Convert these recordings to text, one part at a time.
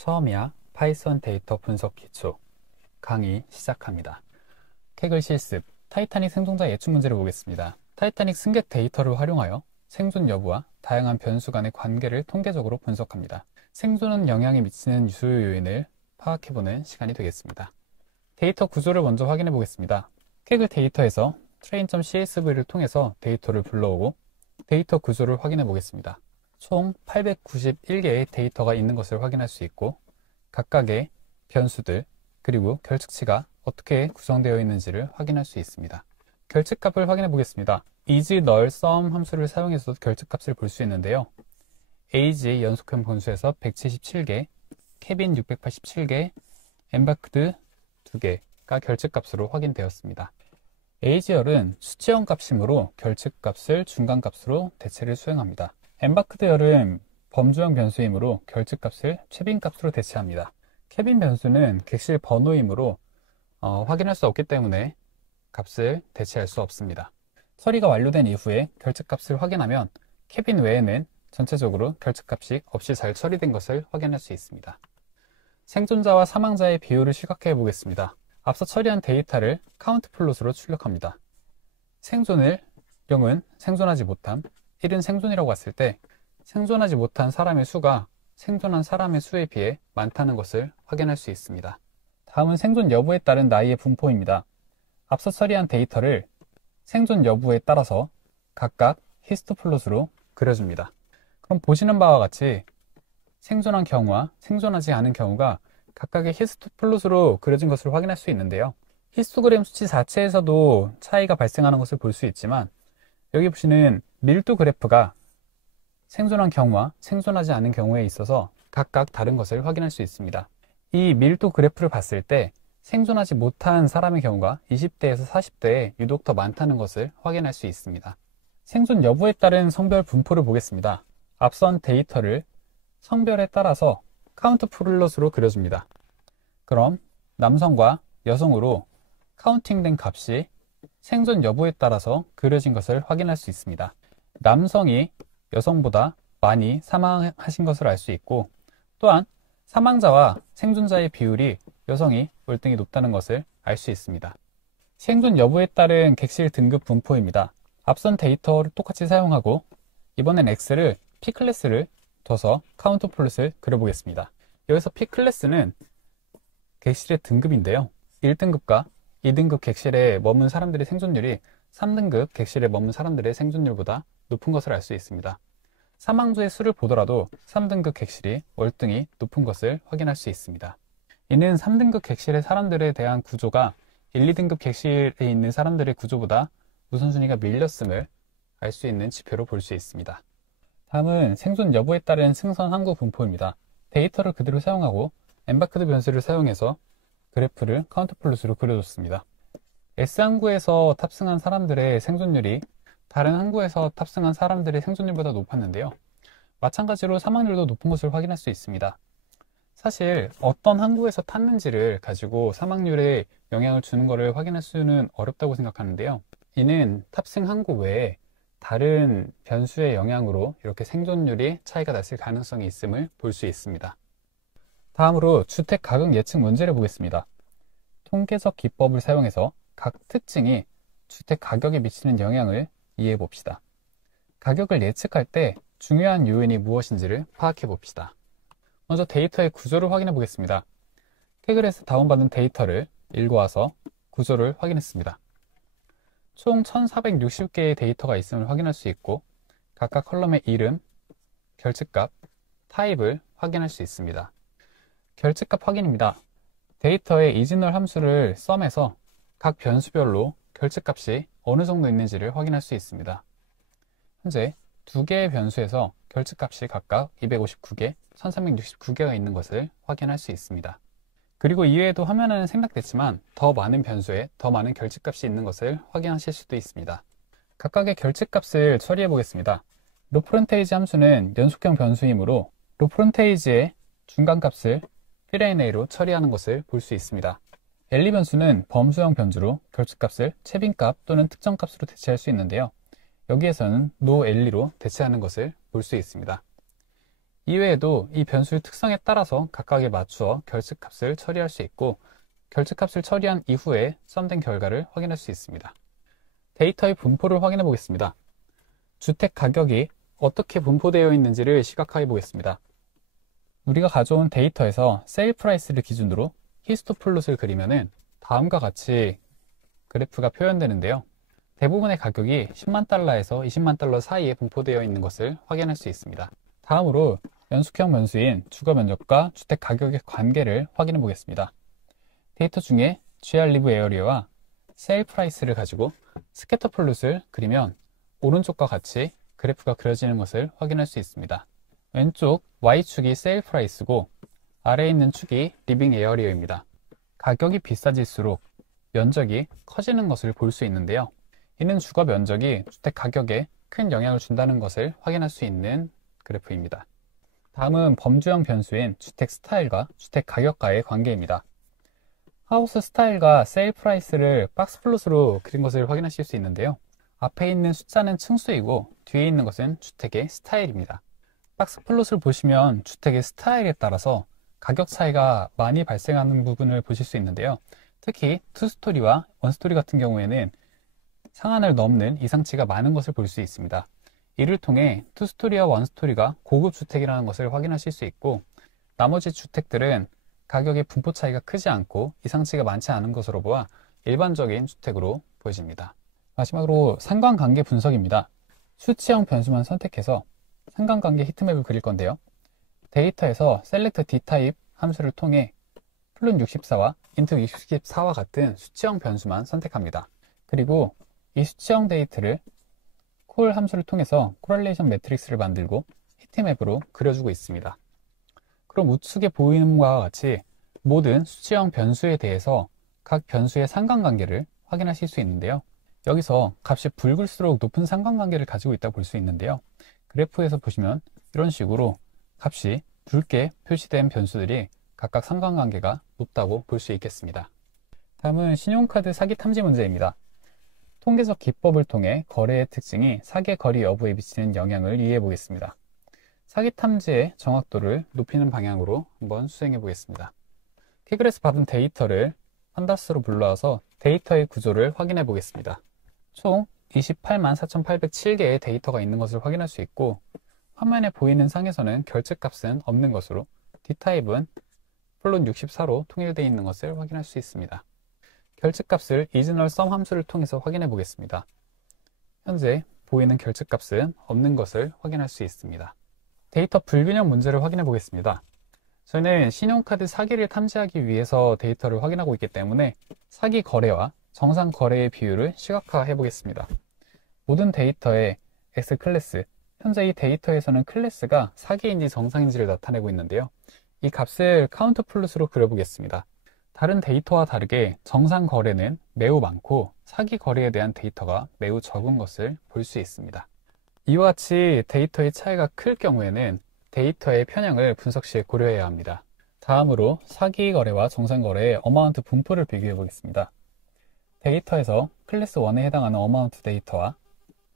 처음이야 파이썬 데이터 분석 기초 강의 시작합니다. 캑을 실습 타이타닉 생존자 예측 문제를 보겠습니다. 타이타닉 승객 데이터를 활용하여 생존 여부와 다양한 변수 간의 관계를 통계적으로 분석합니다. 생존은 영향이 미치는 주요 요인을 파악해보는 시간이 되겠습니다. 데이터 구조를 먼저 확인해 보겠습니다. 캑을 데이터에서 train.csv를 통해서 데이터를 불러오고 데이터 구조를 확인해 보겠습니다. 총 891개의 데이터가 있는 것을 확인할 수 있고 각각의 변수들 그리고 결측치가 어떻게 구성되어 있는지를 확인할 수 있습니다. 결측값을 확인해 보겠습니다. is, null, sum 함수를 사용해서 결측값을 볼 수 있는데요. age 연속형 분수에서 177개, cabin 687개, embarked 2개가 결측값으로 확인되었습니다. age열은 수치형 값이므로 결측값을 중간값으로 대체를 수행합니다. embarked열은 범주형 변수이므로 결측값을 최빈값으로 대체합니다. cabin 변수는 객실 번호이므로 확인할 수 없기 때문에 값을 대체할 수 없습니다. 처리가 완료된 이후에 결측값을 확인하면 cabin 외에는 전체적으로 결측값이 없이 잘 처리된 것을 확인할 수 있습니다. 생존자와 사망자의 비율을 시각화해 보겠습니다. 앞서 처리한 데이터를 카운트 플롯으로 출력합니다. 생존을 0은 생존하지 못함, 1은 생존이라고 했을 때 생존하지 못한 사람의 수가 생존한 사람의 수에 비해 많다는 것을 확인할 수 있습니다. 다음은 생존 여부에 따른 나이의 분포입니다. 앞서 처리한 데이터를 생존 여부에 따라서 각각 히스토플롯으로 그려줍니다. 그럼 보시는 바와 같이 생존한 경우와 생존하지 않은 경우가 각각의 히스토플롯으로 그려진 것을 확인할 수 있는데요. 히스토그램 수치 자체에서도 차이가 발생하는 것을 볼 수 있지만 여기 보시는 밀도 그래프가 생존한 경우와 생존하지 않은 경우에 있어서 각각 다른 것을 확인할 수 있습니다. 이 밀도 그래프를 봤을 때 생존하지 못한 사람의 경우가 20대에서 40대에 유독 더 많다는 것을 확인할 수 있습니다. 생존 여부에 따른 성별 분포를 보겠습니다. 앞선 데이터를 성별에 따라서 카운트 플롯으로 그려줍니다. 그럼 남성과 여성으로 카운팅된 값이 생존 여부에 따라서 그려진 것을 확인할 수 있습니다. 남성이 여성보다 많이 사망하신 것을 알 수 있고 또한 사망자와 생존자의 비율이 여성이 월등히 높다는 것을 알 수 있습니다. 생존 여부에 따른 객실 등급 분포입니다. 앞선 데이터를 똑같이 사용하고 이번엔 X를 P클래스를 둬서 카운트 플롯을 그려보겠습니다. 여기서 P클래스는 객실의 등급인데요. 1등급과 2등급 객실에 머문 사람들의 생존율이 3등급 객실에 머문 사람들의 생존율보다 높은 것을 알 수 있습니다. 사망자의 수를 보더라도 3등급 객실이 월등히 높은 것을 확인할 수 있습니다. 이는 3등급 객실의 사람들에 대한 구조가 1, 2등급 객실에 있는 사람들의 구조보다 우선순위가 밀렸음을 알 수 있는 지표로 볼 수 있습니다. 다음은 생존 여부에 따른 승선 항구 분포입니다. 데이터를 그대로 사용하고 embarked 변수를 사용해서 그래프를 카운트 플롯으로 그려줬습니다. S항구에서 탑승한 사람들의 생존율이 다른 항구에서 탑승한 사람들의 생존율보다 높았는데요. 마찬가지로 사망률도 높은 것을 확인할 수 있습니다. 사실 어떤 항구에서 탔는지를 가지고 사망률에 영향을 주는 것을 확인할 수는 어렵다고 생각하는데요. 이는 탑승 항구 외에 다른 변수의 영향으로 이렇게 생존율이 차이가 났을 가능성이 있음을 볼 수 있습니다. 다음으로 주택 가격 예측 문제를 보겠습니다. 통계적 기법을 사용해서 각 특징이 주택 가격에 미치는 영향을 이해해 봅시다. 가격을 예측할 때 중요한 요인이 무엇인지를 파악해 봅시다. 먼저 데이터의 구조를 확인해 보겠습니다. 캑을에서 다운받은 데이터를 읽어와서 구조를 확인했습니다. 총 1460개의 데이터가 있음을 확인할 수 있고 각각 컬럼의 이름, 결측값, 타입을 확인할 수 있습니다. 결측값 확인입니다. 데이터의 이즈널 함수를 썸해서 각 변수별로 결측값이 어느 정도 있는지를 확인할 수 있습니다. 현재 두 개의 변수에서 결측값이 각각 259개, 1369개가 있는 것을 확인할 수 있습니다. 그리고 이외에도 화면에는 생략됐지만 더 많은 변수에 더 많은 결측값이 있는 것을 확인하실 수도 있습니다. 각각의 결측값을 처리해 보겠습니다. 로프런테이지 함수는 연속형 변수이므로 로프런테이지의 중간값을 pNA로 처리하는 것을 볼 수 있습니다. LE 변수는 범수형 변수로 결측값을 최빈값 또는 특정값으로 대체할 수 있는데요. 여기에서는 noLE로 대체하는 것을 볼 수 있습니다. 이외에도 이 변수의 특성에 따라서 각각에 맞추어 결측값을 처리할 수 있고, 결측값을 처리한 이후에 썸된 결과를 확인할 수 있습니다. 데이터의 분포를 확인해 보겠습니다. 주택 가격이 어떻게 분포되어 있는지를 시각화해 보겠습니다. 우리가 가져온 데이터에서 세일 프라이스를 기준으로 히스토플롯을 그리면은 다음과 같이 그래프가 표현되는데요. 대부분의 가격이 10만 달러에서 20만 달러 사이에 분포되어 있는 것을 확인할 수 있습니다. 다음으로 연속형 변수인 주거 면적과 주택 가격의 관계를 확인해 보겠습니다. 데이터 중에 GR 리브 에어리어와 세일 프라이스를 가지고 스캐터 플롯을 그리면 오른쪽과 같이 그래프가 그려지는 것을 확인할 수 있습니다. 왼쪽 Y축이 세일 프라이스고 아래에 있는 축이 리빙 에어리어입니다. 가격이 비싸질수록 면적이 커지는 것을 볼 수 있는데요. 이는 주거 면적이 주택 가격에 큰 영향을 준다는 것을 확인할 수 있는 그래프입니다. 다음은 범주형 변수인 주택 스타일과 주택 가격과의 관계입니다. 하우스 스타일과 세일 프라이스를 박스 플롯으로 그린 것을 확인하실 수 있는데요. 앞에 있는 숫자는 층수이고 뒤에 있는 것은 주택의 스타일입니다. 박스 플롯을 보시면 주택의 스타일에 따라서 가격 차이가 많이 발생하는 부분을 보실 수 있는데요. 특히 투스토리와 원스토리 같은 경우에는 상한을 넘는 이상치가 많은 것을 볼 수 있습니다. 이를 통해 투스토리와 원스토리가 고급 주택이라는 것을 확인하실 수 있고, 나머지 주택들은 가격의 분포 차이가 크지 않고 이상치가 많지 않은 것으로 보아 일반적인 주택으로 보여집니다. 마지막으로 상관관계 분석입니다. 수치형 변수만 선택해서 상관관계 히트맵을 그릴 건데요. 데이터에서 select dtype 함수를 통해 플롯 64와 int 64와 같은 수치형 변수만 선택합니다. 그리고 이 수치형 데이터를 콜 함수를 통해서 코렐레이션 매트릭스를 만들고 히트맵으로 그려주고 있습니다. 그럼 우측에 보이는 것과 같이 모든 수치형 변수에 대해서 각 변수의 상관관계를 확인하실 수 있는데요. 여기서 값이 붉을수록 높은 상관관계를 가지고 있다고 볼 수 있는데요. 그래프에서 보시면 이런 식으로 값이 붉게 표시된 변수들이 각각 상관관계가 높다고 볼 수 있겠습니다. 다음은 신용카드 사기 탐지 문제입니다. 통계적 기법을 통해 거래의 특징이 사기 거리 여부에 미치는 영향을 이해해 보겠습니다. 사기 탐지의 정확도를 높이는 방향으로 한번 수행해 보겠습니다. 캐글에서 받은 데이터를 판다스로 불러와서 데이터의 구조를 확인해 보겠습니다. 총 28만 4,807개의 데이터가 있는 것을 확인할 수 있고, 화면에 보이는 상에서는 결측값은 없는 것으로 dtype은 플롯 64로 통일되어 있는 것을 확인할 수 있습니다. 결측값을 isNullSum 함수를 통해서 확인해 보겠습니다. 현재 보이는 결측값은 없는 것을 확인할 수 있습니다. 데이터 불균형 문제를 확인해 보겠습니다. 저희는 신용카드 사기를 탐지하기 위해서 데이터를 확인하고 있기 때문에 사기 거래와 정상 거래의 비율을 시각화해 보겠습니다. 모든 데이터의 X클래스, 현재 이 데이터에서는 클래스가 사기인지 정상인지를 나타내고 있는데요. 이 값을 카운트 플롯으로 그려보겠습니다. 다른 데이터와 다르게 정상 거래는 매우 많고 사기 거래에 대한 데이터가 매우 적은 것을 볼 수 있습니다. 이와 같이 데이터의 차이가 클 경우에는 데이터의 편향을 분석 시에 고려해야 합니다. 다음으로 사기 거래와 정상 거래의 어마운트 분포를 비교해 보겠습니다. 데이터에서 클래스 1에 해당하는 어마운트 데이터와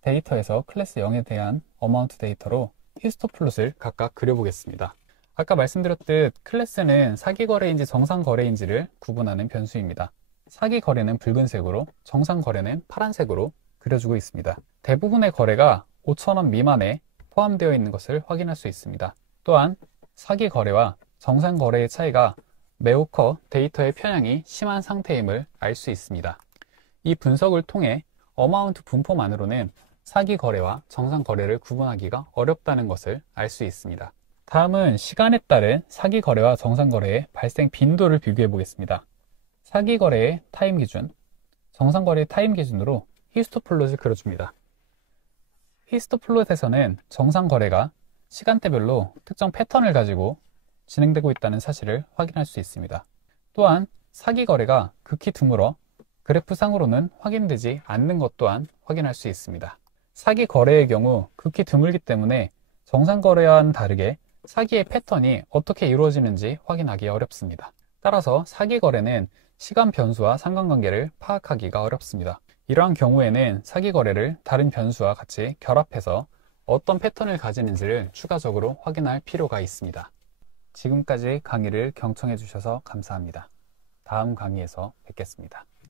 데이터에서 클래스 0에 대한 어마운트 데이터로 히스토플롯을 각각 그려보겠습니다. 아까 말씀드렸듯 클래스는 사기 거래인지 정상 거래인지를 구분하는 변수입니다. 사기 거래는 붉은색으로, 정상 거래는 파란색으로 그려주고 있습니다. 대부분의 거래가 5,000원 미만에 포함되어 있는 것을 확인할 수 있습니다. 또한 사기 거래와 정상 거래의 차이가 매우 커 데이터의 편향이 심한 상태임을 알 수 있습니다. 이 분석을 통해 어마운트 분포만으로는 사기 거래와 정상 거래를 구분하기가 어렵다는 것을 알 수 있습니다. 다음은 시간에 따른 사기 거래와 정상 거래의 발생 빈도를 비교해 보겠습니다. 사기 거래의 타임 기준, 정상 거래의 타임 기준으로 히스토플롯을 그려줍니다. 히스토플롯에서는 정상 거래가 시간대별로 특정 패턴을 가지고 진행되고 있다는 사실을 확인할 수 있습니다. 또한 사기 거래가 극히 드물어 그래프상으로는 확인되지 않는 것 또한 확인할 수 있습니다. 사기 거래의 경우 극히 드물기 때문에 정상 거래와는 다르게 사기의 패턴이 어떻게 이루어지는지 확인하기 어렵습니다. 따라서 사기 거래는 시간 변수와 상관관계를 파악하기가 어렵습니다. 이러한 경우에는 사기 거래를 다른 변수와 같이 결합해서 어떤 패턴을 가지는지를 추가적으로 확인할 필요가 있습니다. 지금까지 강의를 경청해 주셔서 감사합니다. 다음 강의에서 뵙겠습니다.